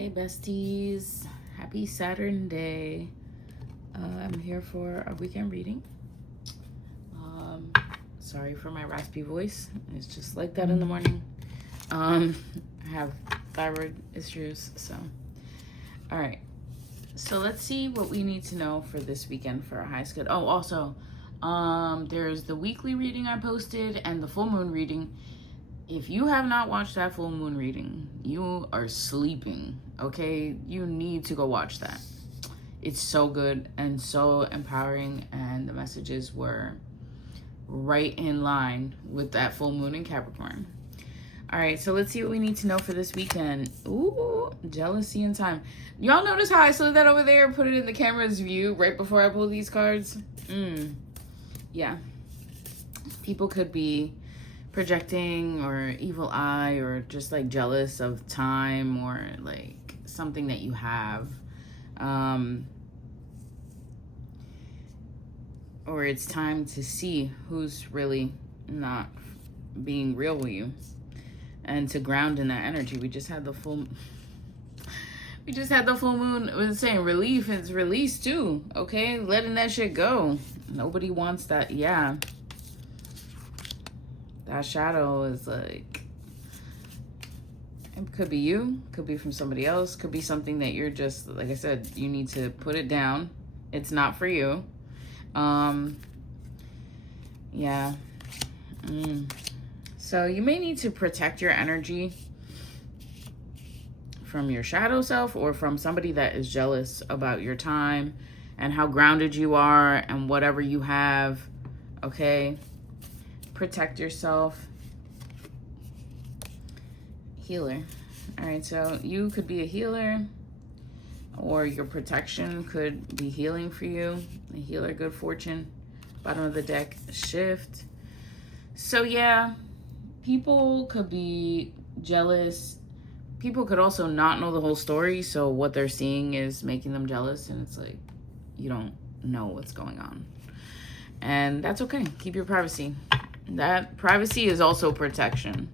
Hi besties, happy Saturn day. I'm here for a weekend reading. Sorry for my raspy voice, it's just like that in the morning. I have thyroid issues, so all right, so let's see what we need to know for this weekend for a high schedule. Oh, also there's the weekly reading I posted and the full moon reading. If you have not watched that full moon reading, you are sleeping, okay? You need to go watch that. It's so good and so empowering, and the messages were right in line with that full moon in Capricorn. All right, so let's see what we need to know for this weekend. Ooh, jealousy and time. Y'all notice how I slid that over there and put it in the camera's view right before I pull these cards? Yeah. People could be projecting or evil eye or just like jealous of time or like something that you have, or it's time to see who's really not being real with you and to ground in that energy. We just had the full moon. It was saying relief. It's release too, okay? Letting that shit go. Nobody wants that. Yeah, that shadow is like, it could be you, could be from somebody else, could be something that you're just, like I said, you need to put it down. It's not for you. Yeah. So you may need to protect your energy from your shadow self or from somebody that is jealous about your time and how grounded you are and whatever you have, okay? Protect yourself. Healer. All right, so you could be a healer, or your protection could be healing for you. A healer, good fortune. Bottom of the deck, shift. So yeah, people could be jealous. People could also not know the whole story, so what they're seeing is making them jealous, and it's like you don't know what's going on. And that's okay. Keep your privacy. That privacy is also protection.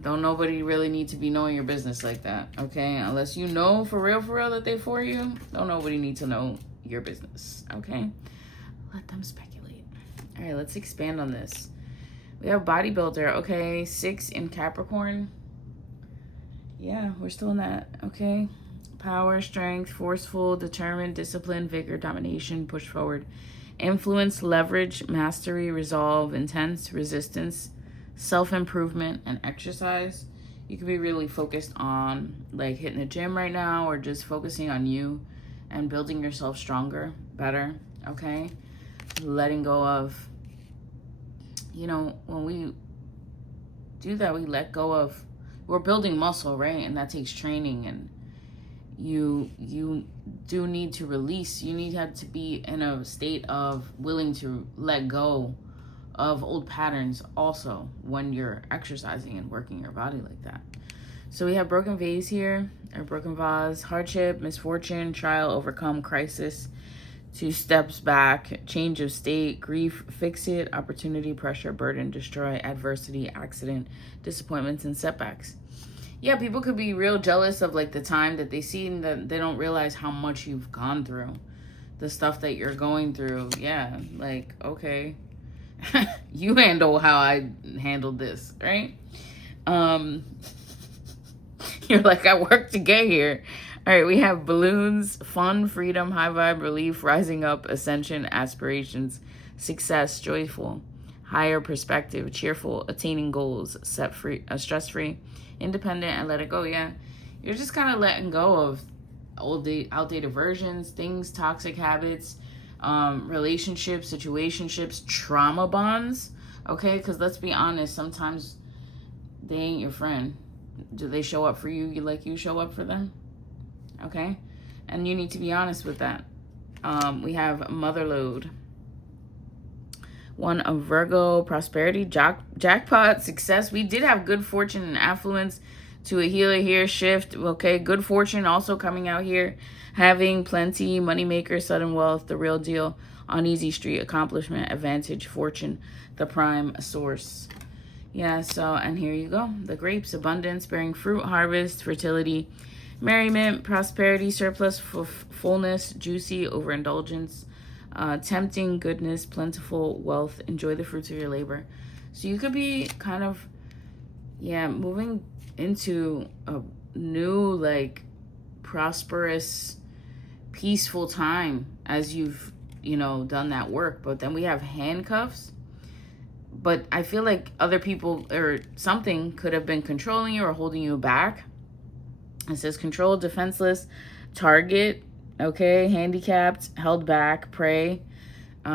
Don't nobody really need to be knowing your business like that, okay? Unless you know for real that they for you, don't nobody need to know your business, okay? Let them speculate. All right, let's expand on this. We have bodybuilder, okay? 6 in Capricorn. Yeah, we're still in that, okay? Power, strength, forceful, determined, discipline, vigor, domination, push forward. Influence, leverage, mastery, resolve, intense, resistance, self-improvement, and exercise. You could be really focused on like hitting the gym right now, or just focusing on you and building yourself stronger, better, okay? Letting go of, when we do that, we let go of, we're building muscle, right? And that takes training, and you do need to release. You need to be in a state of willing to let go of old patterns also when you're exercising and working your body like that. So we have broken vase here, or broken vase, hardship, misfortune, trial, overcome, crisis, 2 steps back, change of state, grief, fix it, opportunity, pressure, burden, destroy, adversity, accident, disappointments, and setbacks. Yeah, people could be real jealous of like the time that they see, and that they don't realize how much you've gone through, the stuff that you're going through. Yeah, like, okay, you handle how I handled this, right? You're like, I worked to get here. All right, we have balloons, fun, freedom, high vibe, relief, rising up, ascension, aspirations, success, joyful, higher perspective, cheerful, attaining goals, set free, stress-free, independent, and let it go. Yeah, you're just kind of letting go of outdated versions, things, toxic habits, relationships, situationships, trauma bonds, okay? Because let's be honest, sometimes they ain't your friend. Do they show up for you like you show up for them? Okay? And you need to be honest with that. We have motherload. 1 of Virgo, prosperity, jackpot, success. We did have good fortune and affluence. To a healer here, shift. Okay, good fortune also coming out here. Having plenty, moneymaker, sudden wealth, the real deal, on easy street, accomplishment, advantage, fortune, the prime source. Yeah, so, and here you go. The grapes, abundance, bearing fruit, harvest, fertility, Merriment, prosperity, surplus, fullness, juicy, overindulgence, tempting, goodness, plentiful, wealth, enjoy the fruits of your labor. So you could be kind of, moving into a new, like, prosperous, peaceful time as you've, done that work. But then we have handcuffs. But I feel like other people or something could have been controlling you or holding you back. It says controlled, defenseless, target, okay, handicapped, held back, prey,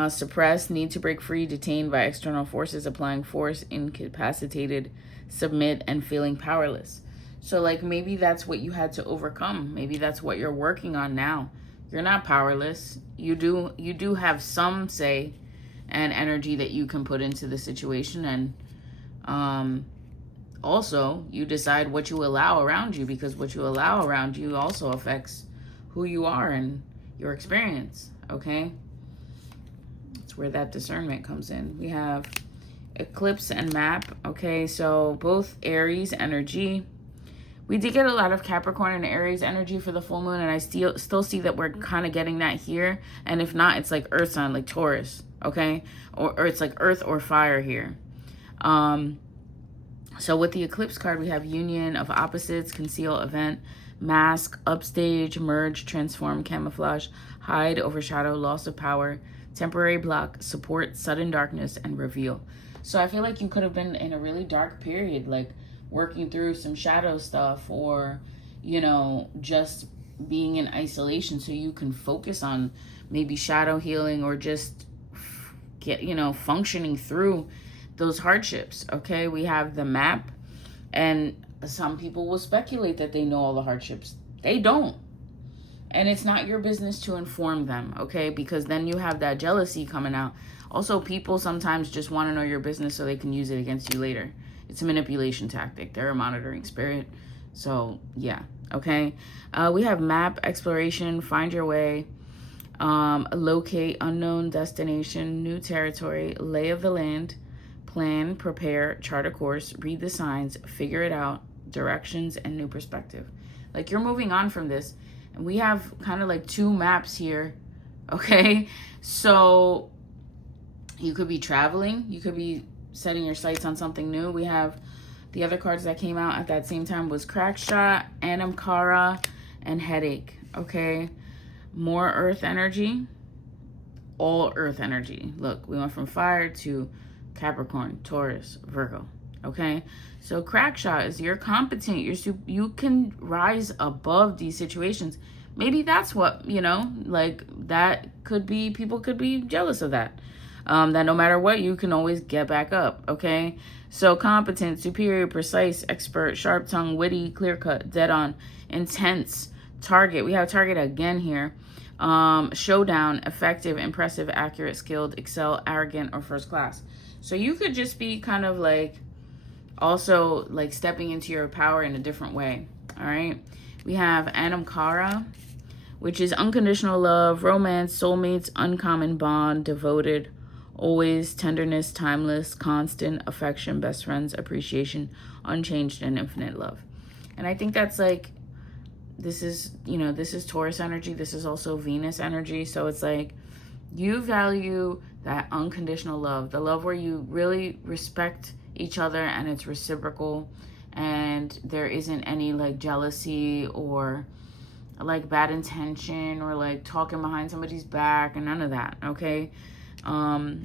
suppressed, need to break free, detained by external forces, applying force, incapacitated, submit, and feeling powerless. So, like, maybe that's what you had to overcome. Maybe that's what you're working on now. You're not powerless. You do have some say and energy that you can put into the situation, and also you decide what you allow around you, because what you allow around you also affects who you are and your experience. Okay, that's where that discernment comes in. We have eclipse and map. Okay, so both Aries energy. We did get a lot of Capricorn and Aries energy for the full moon, and I still see that we're kind of getting that here. And if not, it's like earth sign, like Taurus, okay? Or it's like earth or fire here. So with the eclipse card, we have union of opposites, conceal, event, mask, upstage, merge, transform, camouflage, hide, overshadow, loss of power, temporary block, support, sudden darkness, and reveal. So I feel like you could have been in a really dark period, like working through some shadow stuff, or, just being in isolation so you can focus on maybe shadow healing, or just get, functioning through those hardships. Okay, we have the map, and some people will speculate that they know all the hardships. They don't. And it's not your business to inform them, okay? Because then you have that jealousy coming out. Also, people sometimes just want to know your business so they can use it against you later. It's a manipulation tactic. They're a monitoring spirit. So, yeah, okay? We have map, exploration, find your way, locate, unknown destination, new territory, lay of the land, plan, prepare, chart a course, read the signs, figure it out, directions, and new perspective. Like, you're moving on from this. And we have kind of like two maps here, okay? So you could be traveling. You could be setting your sights on something new. We have the other cards that came out at that same time was Crack Shot, Anamkara, and Headache, okay? More earth energy, all earth energy. Look, we went from fire to Capricorn, Taurus, Virgo, okay? So Crack Shot is you're competent. You can rise above these situations. Maybe that's what, like that could be, people could be jealous of that. That no matter what, you can always get back up, okay? So competent, superior, precise, expert, sharp tongue, witty, clear cut, dead on, intense, target. We have target again here. Showdown, effective, impressive, accurate, skilled, excel, arrogant, or first class. So you could just be kind of like also like stepping into your power in a different way, all right? We have Anamkara, which is unconditional love, romance, soulmates, uncommon bond, devoted, always, tenderness, timeless, constant, affection, best friends, appreciation, unchanged, and infinite love. And I think that's like, this is Taurus energy. This is also Venus energy. So it's like you value that unconditional love, the love where you really respect each other and it's reciprocal, and there isn't any like jealousy or like bad intention or like talking behind somebody's back, and none of that, okay?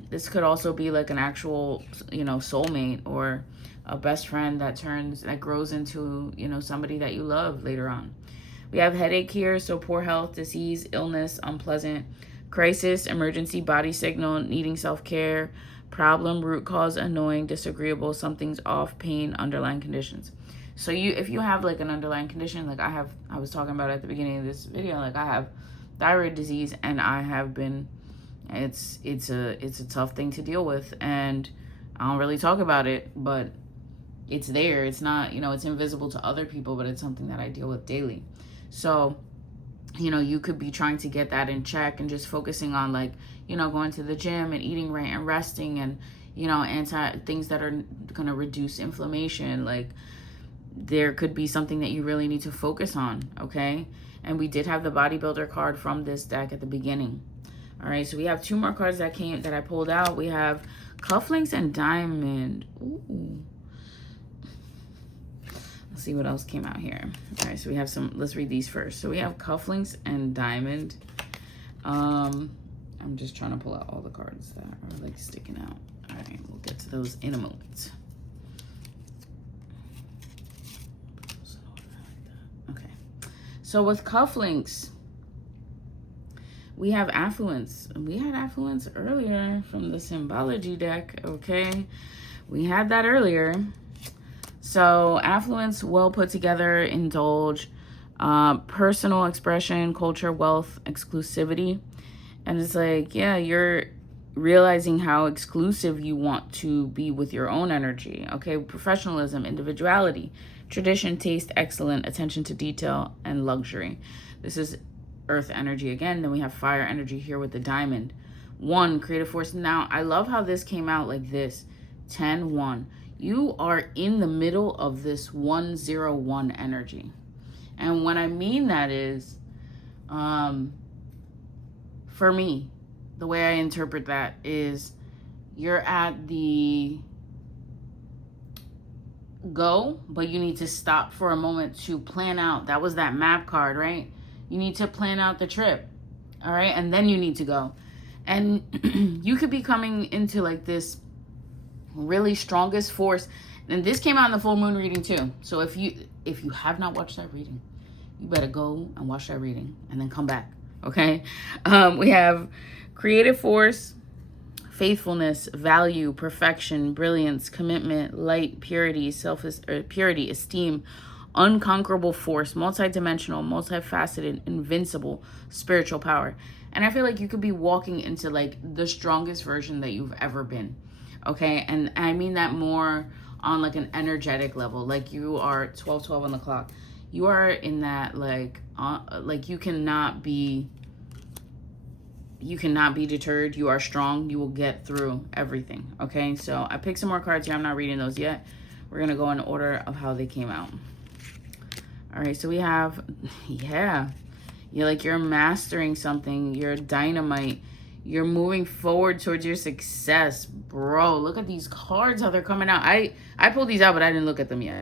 This could also be like an actual, soulmate or a best friend that grows into, somebody that you love later on. We have headache here, so poor health, disease, illness, unpleasant, crisis, emergency, body signal, needing self-care, problem, root cause, annoying, disagreeable, something's off, pain, underlying conditions. So if you have like an underlying condition, like I was talking about at the beginning of this video, like I have thyroid disease, and I have been, it's a tough thing to deal with, and I don't really talk about it, but it's there. It's not, it's invisible to other people, but it's something that I deal with daily. So, you could be trying to get that in check and just focusing on like, going to the gym and eating right and resting and, things that are going to reduce inflammation, like there could be something that you really need to focus on, okay? And we did have the bodybuilder card from this deck at the beginning. All right, so we have 2 more cards that I pulled out. We have Cufflinks and Diamond. Ooh. Let's see what else came out here. All right, so we have some, let's read these first. So we have Cufflinks and Diamond. I'm just trying to pull out all the cards that are like sticking out. All right, we'll get to those in a moment. Okay, so with Cufflinks, we have Affluence. We had Affluence earlier from the Symbology deck, okay? We had that earlier. So Affluence, well put together, indulge, personal expression, culture, wealth, exclusivity. And it's like, yeah, you're realizing how exclusive you want to be with your own energy, okay? Professionalism, individuality, tradition, taste, excellent, attention to detail, and luxury. This is earth energy again. Then we have fire energy here with the diamond. 1, creative force. Now, I love how this came out like this. 10-1. You are in the middle of this 101 energy. And what I mean that is, for me, the way I interpret that is you're at the go, but you need to stop for a moment to plan out. That was that map card, right? You need to plan out the trip, all right? And then you need to go. And you could be coming into like this really strongest force. And this came out in the full moon reading too. So if you have not watched that reading, you better go and watch that reading and then come back, okay? We have creative force, faithfulness, value, perfection, brilliance, commitment, light, purity, purity, esteem, unconquerable force, multidimensional, multifaceted, invincible, spiritual power. And I feel like you could be walking into like the strongest version that you've ever been, okay? And I mean that more on like an energetic level. Like you are 12:12 on the clock. You are in that like you cannot be deterred. You are strong. You will get through everything, okay? So I picked some more cards here. I'm not reading those yet. We're gonna go in order of how they came out. All right, so we have, yeah, you're mastering something. You're dynamite. You're moving forward towards your success, bro. Look at these cards, how they're coming out. I pulled these out, but I didn't look at them yet.